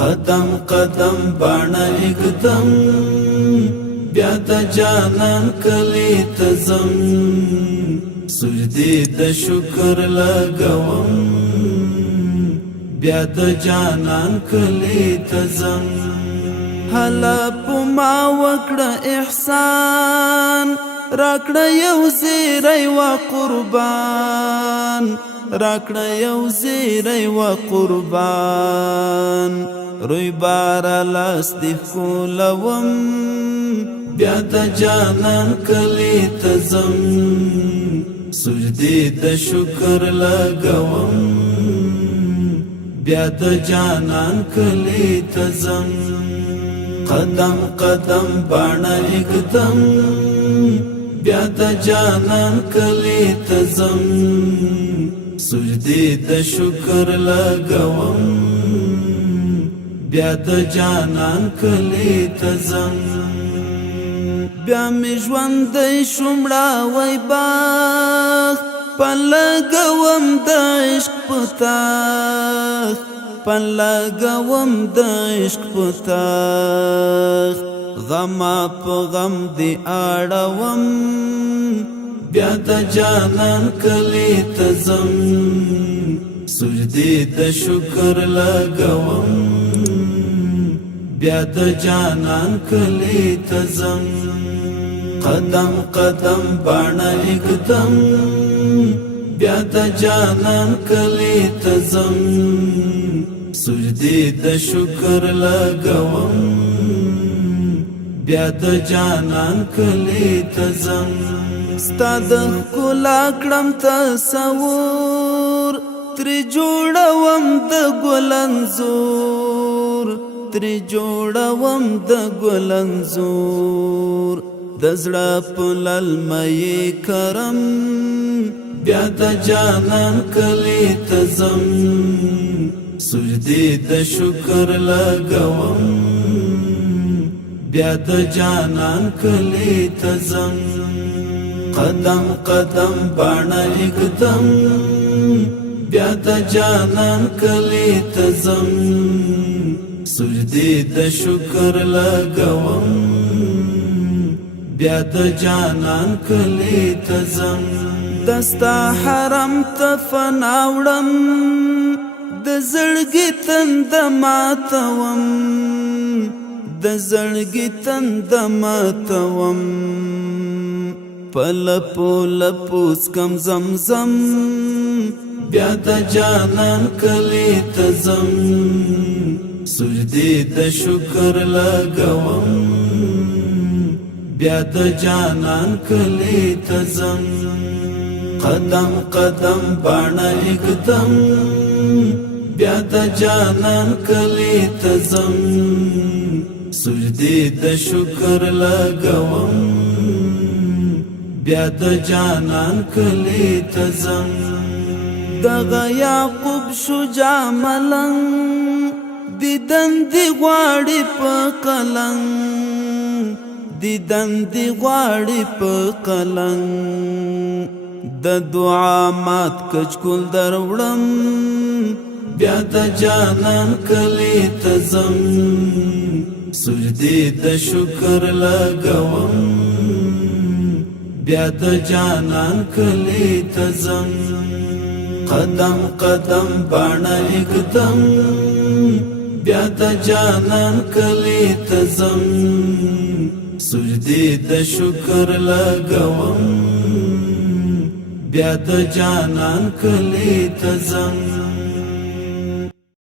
قدم قدم باڼه اګدم بیا د جانان کلی تزم سجدی د شکر لګوم بیا د جانان کلی تزم هلا پما وکړه احسان راکړه یو زیری و قربان راکړه یو زیری و قربان روی بار لاس دی کولوم بیا د جانان کلی تزم سجدی د شکر لګوم بیا د جانان کلی تزم قدم قدم باڼه اګدم بیا د جانان کلی تزم سجدی د شکر لګوم بیا د جانان کلی تزم بیا می ژوندی شومړه وای باغ پلګوم د عشق پتاغ پلګوم د عشق پتاغ غما په غم دی اړوم بیا د جانان کلی تزم سجدی د شکر لګوم بیا د جانان کلی تزم قدم قدم باڼه اګدم بیا د جانان کلی تزم سجدی د شکر لګوم بیا د جانان کلی تزم ستا د ښکلا کړم تصور ترې جوړوم د ګل انځور ترې جوړوم د ګل انځور د زړه په للمې کرم بیا د جانان کلی تزم سجدی د شکر لګوم بیا د جانان کلی تزم قدم قدم باڼه اګدم بیا د جانان کلی تزم سجدی د شکر لګوم بیا د جانان کلی تزم دستا حرم ته فنا وړم د زړګي تند ماتوم د زړګي تند ماتوم پلپو لپوس کم زمزم بیا د جانان کلی تزم سجدی د شکر لګوم بیا د جانان کلی تزم قدم قدم باڼه اګدم بیا د جانان کلی تزم سجدی د شکر لګوم بیا د جانان کلی تزم دغه یعقوب شجاع ملنګ دیدن دی غواړي په قلنګ دیدن دی غواړي په قلنګ د دعا مات کچکول دروړم بیا د جانان کلی تزم سجدی د شکر لګوم بیا د جانان کلی تزم قدم قدم باڼه اګدم بیا د جانان کلی تزم سجدی د شکر لګوم بیا د جانان کلی تزم